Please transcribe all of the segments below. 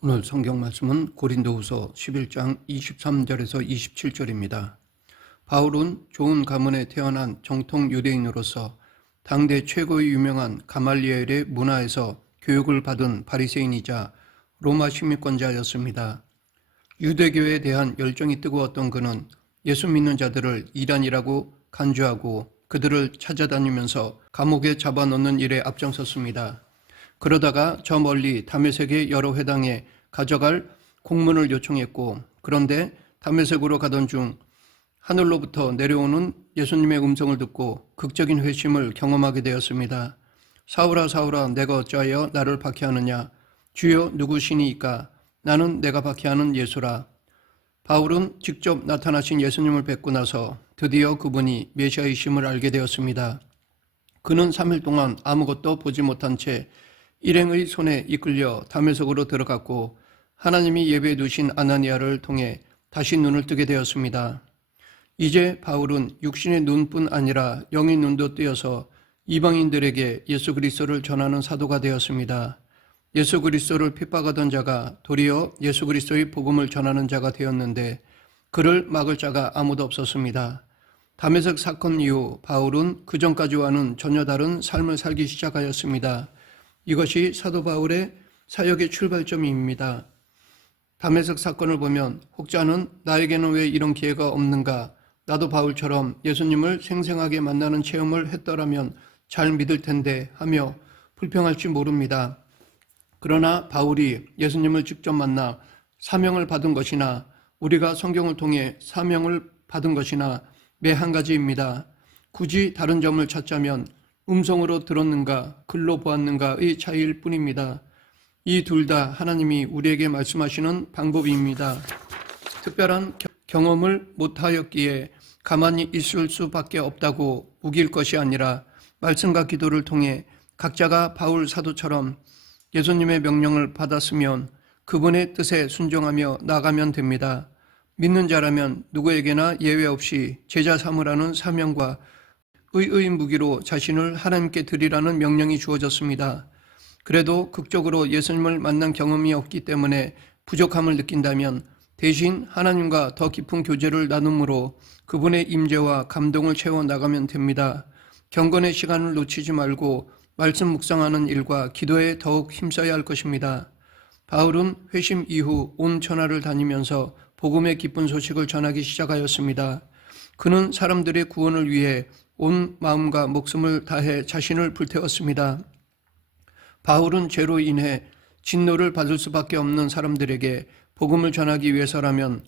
오늘 성경 말씀은 고린도후서 11장 23절에서 27절입니다. 바울은 좋은 가문에 태어난 정통 유대인으로서 당대 최고의 유명한 가말리엘의 문화에서 교육을 받은 바리새인이자 로마 시민권자였습니다. 유대교에 대한 열정이 뜨거웠던 그는 예수 믿는 자들을 이단이라고 간주하고 그들을 찾아다니면서 감옥에 잡아넣는 일에 앞장섰습니다. 그러다가 저 멀리 다메섹의 여러 회당에 가져갈 공문을 요청했고, 그런데 다메섹으로 가던 중 하늘로부터 내려오는 예수님의 음성을 듣고 극적인 회심을 경험하게 되었습니다. 사울아 사울아 내가 어찌하여 나를 박해하느냐? 주여 누구시니이까? 나는 내가 박해하는 예수라. 바울은 직접 나타나신 예수님을 뵙고 나서 드디어 그분이 메시아이심을 알게 되었습니다. 그는 3일 동안 아무것도 보지 못한 채 일행의 손에 이끌려 다메섹으로 들어갔고 하나님이 예배해 두신 아나니아를 통해 다시 눈을 뜨게 되었습니다. 이제 바울은 육신의 눈뿐 아니라 영의 눈도 뜨여서 이방인들에게 예수 그리스도를 전하는 사도가 되었습니다. 예수 그리스도를 핍박하던 자가 도리어 예수 그리스도의 복음을 전하는 자가 되었는데 그를 막을 자가 아무도 없었습니다. 다메섹 사건 이후 바울은 그전까지와는 전혀 다른 삶을 살기 시작하였습니다. 이것이 사도 바울의 사역의 출발점입니다. 다메섹 사건을 보면 혹자는 나에게는 왜 이런 기회가 없는가? 나도 바울처럼 예수님을 생생하게 만나는 체험을 했더라면 잘 믿을 텐데 하며 불평할지 모릅니다. 그러나 바울이 예수님을 직접 만나 사명을 받은 것이나 우리가 성경을 통해 사명을 받은 것이나 매 한 가지입니다. 굳이 다른 점을 찾자면 음성으로 들었는가 글로 보았는가의 차이일 뿐입니다. 이 둘 다 하나님이 우리에게 말씀하시는 방법입니다. 특별한 경험을 못하였기에 가만히 있을 수밖에 없다고 우길 것이 아니라 말씀과 기도를 통해 각자가 바울 사도처럼 예수님의 명령을 받았으면 그분의 뜻에 순종하며 나가면 됩니다. 믿는 자라면 누구에게나 예외 없이 제자 삼으라는 사명과 의의 무기로 자신을 하나님께 드리라는 명령이 주어졌습니다. 그래도 극적으로 예수님을 만난 경험이 없기 때문에 부족함을 느낀다면 대신 하나님과 더 깊은 교제를 나눔으로 그분의 임재와 감동을 채워 나가면 됩니다. 경건의 시간을 놓치지 말고 말씀 묵상하는 일과 기도에 더욱 힘써야 할 것입니다. 바울은 회심 이후 온 천하를 다니면서 복음의 기쁜 소식을 전하기 시작하였습니다. 그는 사람들의 구원을 위해 온 마음과 목숨을 다해 자신을 불태웠습니다. 바울은 죄로 인해 진노를 받을 수밖에 없는 사람들에게 복음을 전하기 위해서라면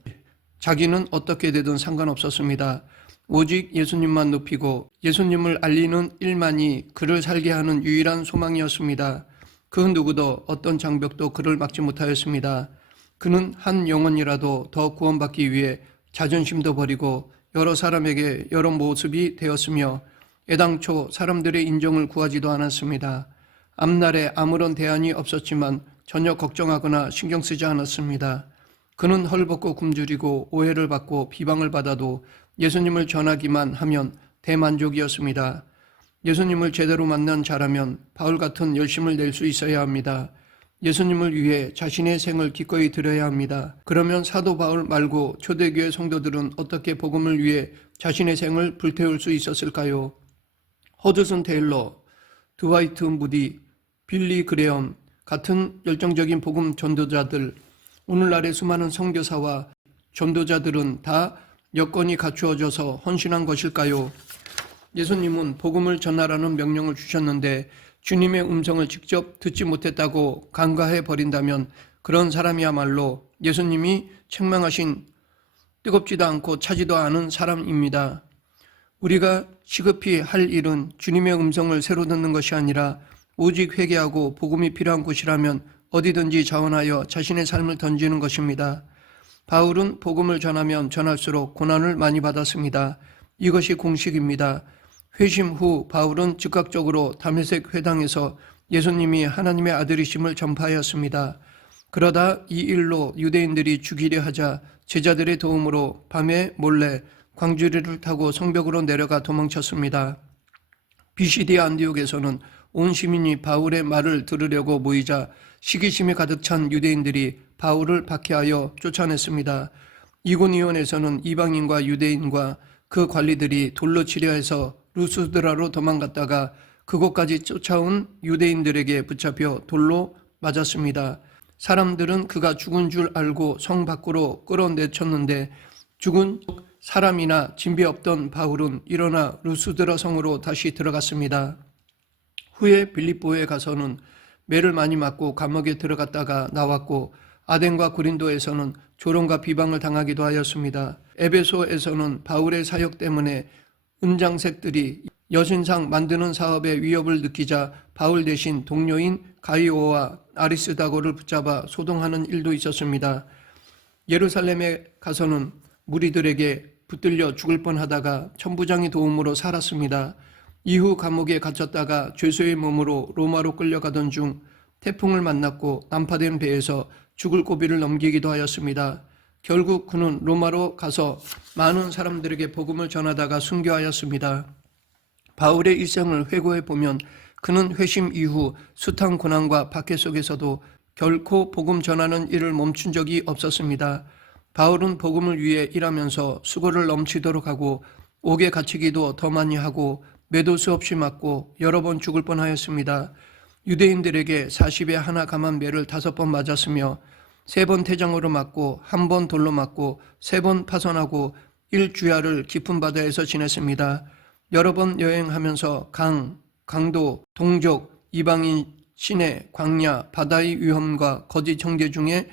자기는 어떻게 되든 상관없었습니다. 오직 예수님만 높이고 예수님을 알리는 일만이 그를 살게 하는 유일한 소망이었습니다. 그 누구도 어떤 장벽도 그를 막지 못하였습니다. 그는 한 영혼이라도 더 구원받기 위해 자존심도 버리고 여러 사람에게 여러 모습이 되었으며 애당초 사람들의 인정을 구하지도 않았습니다. 앞날에 아무런 대안이 없었지만 전혀 걱정하거나 신경 쓰지 않았습니다. 그는 헐벗고 굶주리고 오해를 받고 비방을 받아도 예수님을 전하기만 하면 대만족이었습니다. 예수님을 제대로 만난 자라면 바울 같은 열심을 낼 수 있어야 합니다. 예수님을 위해 자신의 생을 기꺼이 드려야 합니다. 그러면 사도 바울 말고 초대교회 성도들은 어떻게 복음을 위해 자신의 생을 불태울 수 있었을까요? 허드슨 테일러, 드와이트 무디, 빌리 그레엄 같은 열정적인 복음 전도자들, 오늘날의 수많은 선교사와 전도자들은 다 여건이 갖추어져서 헌신한 것일까요? 예수님은 복음을 전하라는 명령을 주셨는데 주님의 음성을 직접 듣지 못했다고 간과해 버린다면 그런 사람이야말로 예수님이 책망하신 뜨겁지도 않고 차지도 않은 사람입니다. 우리가 시급히 할 일은 주님의 음성을 새로 듣는 것이 아니라 오직 회개하고 복음이 필요한 곳이라면 어디든지 자원하여 자신의 삶을 던지는 것입니다. 바울은 복음을 전하면 전할수록 고난을 많이 받았습니다. 이것이 공식입니다. 회심 후 바울은 즉각적으로 다메섹 회당에서 예수님이 하나님의 아들이심을 전파하였습니다. 그러다 이 일로 유대인들이 죽이려 하자 제자들의 도움으로 밤에 몰래 광주리를 타고 성벽으로 내려가 도망쳤습니다. 비시디아 안디옥에서는 온 시민이 바울의 말을 들으려고 모이자 시기심에 가득 찬 유대인들이 바울을 박해하여 쫓아냈습니다. 이고니온에서는 이방인과 유대인과 그 관리들이 돌로 치려 해서 루스드라로 도망갔다가 그곳까지 쫓아온 유대인들에게 붙잡혀 돌로 맞았습니다. 사람들은 그가 죽은 줄 알고 성 밖으로 끌어내쳤는데 죽은 사람이나 진비 없던 바울은 일어나 루스드라 성으로 다시 들어갔습니다. 후에 빌립보에 가서는 매를 많이 맞고 감옥에 들어갔다가 나왔고 아덴과 고린도에서는 조롱과 비방을 당하기도 하였습니다. 에베소에서는 바울의 사역 때문에 은장색들이 여신상 만드는 사업에 위협을 느끼자 바울 대신 동료인 가이오와 아리스다고를 붙잡아 소동하는 일도 있었습니다. 예루살렘에 가서는 무리들에게 붙들려 죽을 뻔하다가 천부장의 도움으로 살았습니다. 이후 감옥에 갇혔다가 죄수의 몸으로 로마로 끌려가던 중 태풍을 만났고 난파된 배에서 죽을 고비를 넘기기도 하였습니다. 결국 그는 로마로 가서 많은 사람들에게 복음을 전하다가 순교하였습니다. 바울의 일생을 회고해 보면 그는 회심 이후 숱한 고난과 박해 속에서도 결코 복음 전하는 일을 멈춘 적이 없었습니다. 바울은 복음을 위해 일하면서 수고를 넘치도록 하고 옥에 갇히기도 더 많이 하고 매도 수없이 맞고 여러 번 죽을 뻔하였습니다. 유대인들에게 40에 하나 감한 매를 5번 맞았으며 3번 태장으로 맞고 1번 돌로 맞고 3번 파손하고 1주야를 깊은 바다에서 지냈습니다. 여러 번 여행하면서 강도, 동족, 이방인, 시내, 광야, 바다의 위험과 거짓 형제 중에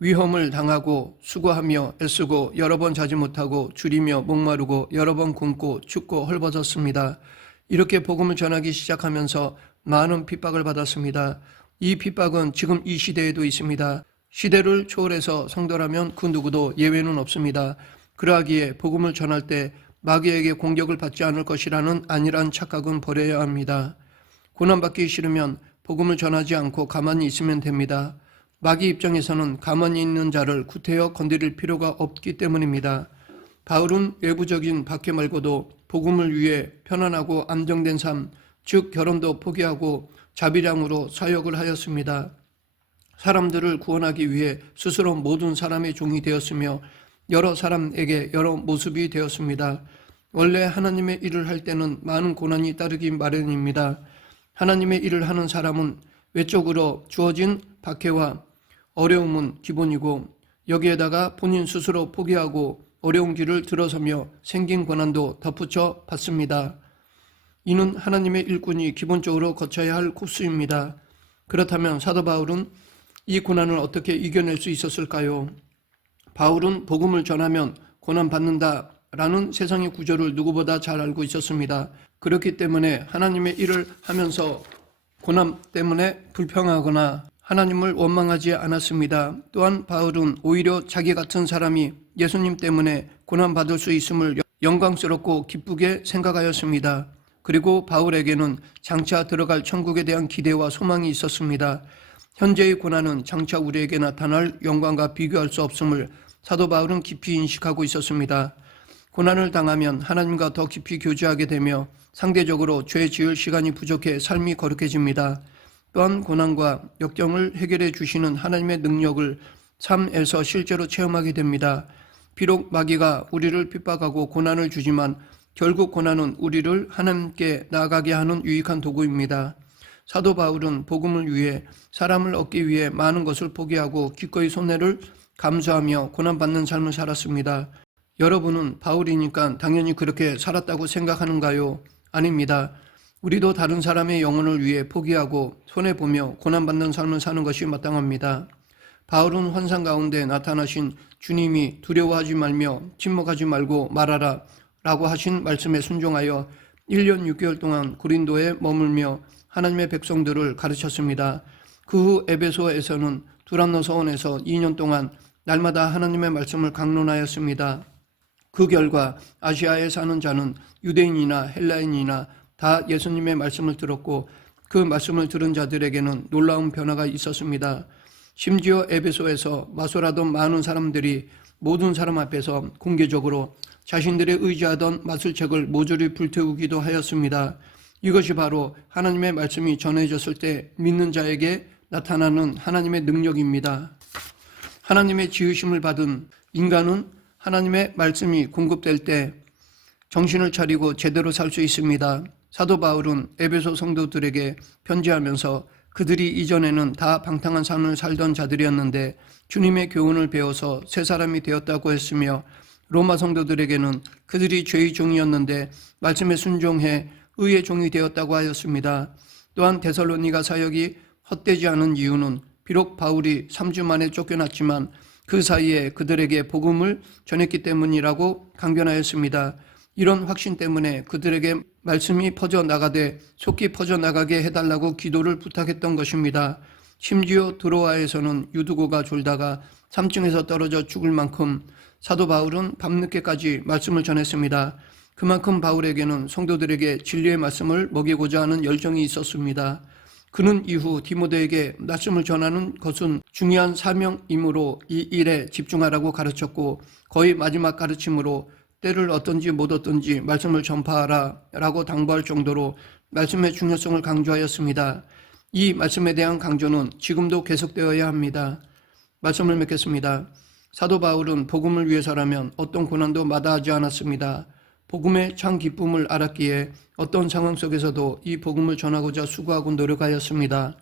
위험을 당하고 수고하며 애쓰고 여러 번 자지 못하고 줄이며 목마르고 여러 번 굶고 춥고 헐벗었습니다. 이렇게 복음을 전하기 시작하면서 많은 핍박을 받았습니다. 이 핍박은 지금 이 시대에도 있습니다. 시대를 초월해서 성도라면 그 누구도 예외는 없습니다. 그러하기에 복음을 전할 때 마귀에게 공격을 받지 않을 것이라는 안일한 착각은 버려야 합니다. 고난받기 싫으면 복음을 전하지 않고 가만히 있으면 됩니다. 마귀 입장에서는 가만히 있는 자를 구태여 건드릴 필요가 없기 때문입니다. 바울은 외부적인 박해 말고도 복음을 위해 편안하고 안정된 삶, 즉 결혼도 포기하고 자비량으로 사역을 하였습니다. 사람들을 구원하기 위해 스스로 모든 사람의 종이 되었으며 여러 사람에게 여러 모습이 되었습니다. 원래 하나님의 일을 할 때는 많은 고난이 따르기 마련입니다. 하나님의 일을 하는 사람은 외적으로 주어진 박해와 어려움은 기본이고 여기에다가 본인 스스로 포기하고 어려운 길을 들어서며 생긴 고난도 덧붙여 받습니다. 이는 하나님의 일꾼이 기본적으로 거쳐야 할 코스입니다. 그렇다면 사도 바울은 이 고난을 어떻게 이겨낼 수 있었을까요? 바울은 복음을 전하면 고난받는다라는 세상의 구조를 누구보다 잘 알고 있었습니다. 그렇기 때문에 하나님의 일을 하면서 고난 때문에 불평하거나 하나님을 원망하지 않았습니다. 또한 바울은 오히려 자기 같은 사람이 예수님 때문에 고난받을 수 있음을 영광스럽고 기쁘게 생각하였습니다. 그리고 바울에게는 장차 들어갈 천국에 대한 기대와 소망이 있었습니다. 현재의 고난은 장차 우리에게 나타날 영광과 비교할 수 없음을 사도 바울은 깊이 인식하고 있었습니다. 고난을 당하면 하나님과 더 깊이 교제하게 되며 상대적으로 죄 지을 시간이 부족해 삶이 거룩해집니다. 또한 고난과 역경을 해결해 주시는 하나님의 능력을 삶에서 실제로 체험하게 됩니다. 비록 마귀가 우리를 핍박하고 고난을 주지만 결국 고난은 우리를 하나님께 나아가게 하는 유익한 도구입니다. 사도 바울은 복음을 위해 사람을 얻기 위해 많은 것을 포기하고 기꺼이 손해를 감수하며 고난받는 삶을 살았습니다. 여러분은 바울이니까 당연히 그렇게 살았다고 생각하는가요? 아닙니다. 우리도 다른 사람의 영혼을 위해 포기하고 손해보며 고난받는 삶을 사는 것이 마땅합니다. 바울은 환상 가운데 나타나신 주님이 두려워하지 말며 침묵하지 말고 말하라 라고 하신 말씀에 순종하여 1년 6개월 동안 고린도에 머물며 하나님의 백성들을 가르쳤습니다. 그 후 에베소에서는 두란노 서원에서 2년 동안 날마다 하나님의 말씀을 강론하였습니다. 그 결과 아시아에 사는 자는 유대인이나 헬라인이나 다 예수님의 말씀을 들었고 그 말씀을 들은 자들에게는 놀라운 변화가 있었습니다. 심지어 에베소에서 마소라던 많은 사람들이 모든 사람 앞에서 공개적으로 자신들의 의지하던 마술책을 모조리 불태우기도 하였습니다. 이것이 바로 하나님의 말씀이 전해졌을 때 믿는 자에게 나타나는 하나님의 능력입니다. 하나님의 지으심을 받은 인간은 하나님의 말씀이 공급될 때 정신을 차리고 제대로 살 수 있습니다. 사도 바울은 에베소 성도들에게 편지하면서 그들이 이전에는 다 방탕한 삶을 살던 자들이었는데 주님의 교훈을 배워서 새 사람이 되었다고 했으며, 로마 성도들에게는 그들이 죄의 종이었는데 말씀에 순종해 의의 종이 되었다고 하였습니다. 또한 데살로니가 사역이 헛되지 않은 이유는 비록 바울이 3주 만에 쫓겨났지만 그 사이에 그들에게 복음을 전했기 때문이라고 강변하였습니다. 이런 확신 때문에 그들에게 말씀이 퍼져나가되 속히 퍼져나가게 해달라고 기도를 부탁했던 것입니다. 심지어 드로아에서는 유두고가 졸다가 3층에서 떨어져 죽을 만큼 사도 바울은 밤늦게까지 말씀을 전했습니다. 그만큼 바울에게는 성도들에게 진리의 말씀을 먹이고자 하는 열정이 있었습니다. 그는 이후 디모데에게 말씀을 전하는 것은 중요한 사명이므로 이 일에 집중하라고 가르쳤고, 거의 마지막 가르침으로 때를 얻든지 못 얻든지 말씀을 전파하라 라고 당부할 정도로 말씀의 중요성을 강조하였습니다. 이 말씀에 대한 강조는 지금도 계속되어야 합니다. 말씀을 맺겠습니다. 사도 바울은 복음을 위해서라면 어떤 고난도 마다하지 않았습니다. 복음의 참 기쁨을 알았기에 어떤 상황 속에서도 이 복음을 전하고자 수고하고 노력하였습니다.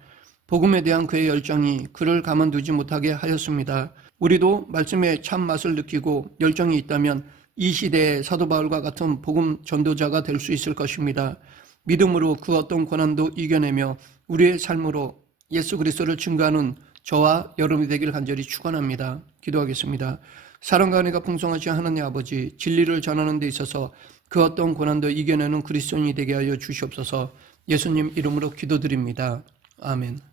복음에 대한 그의 열정이 그를 가만두지 못하게 하였습니다. 우리도 말씀의 참 맛을 느끼고 열정이 있다면 이 시대에 사도 바울과 같은 복음 전도자가 될 수 있을 것입니다. 믿음으로 그 어떤 고난도 이겨내며 우리의 삶으로 예수 그리스도를 증거하는 저와 여러분이 되길 간절히 축원합니다. 기도하겠습니다. 사랑과 은혜가 풍성하신 하나님 아버지, 진리를 전하는 데 있어서 그 어떤 고난도 이겨내는 그리스도인이 되게 하여 주시옵소서. 예수님 이름으로 기도드립니다. 아멘.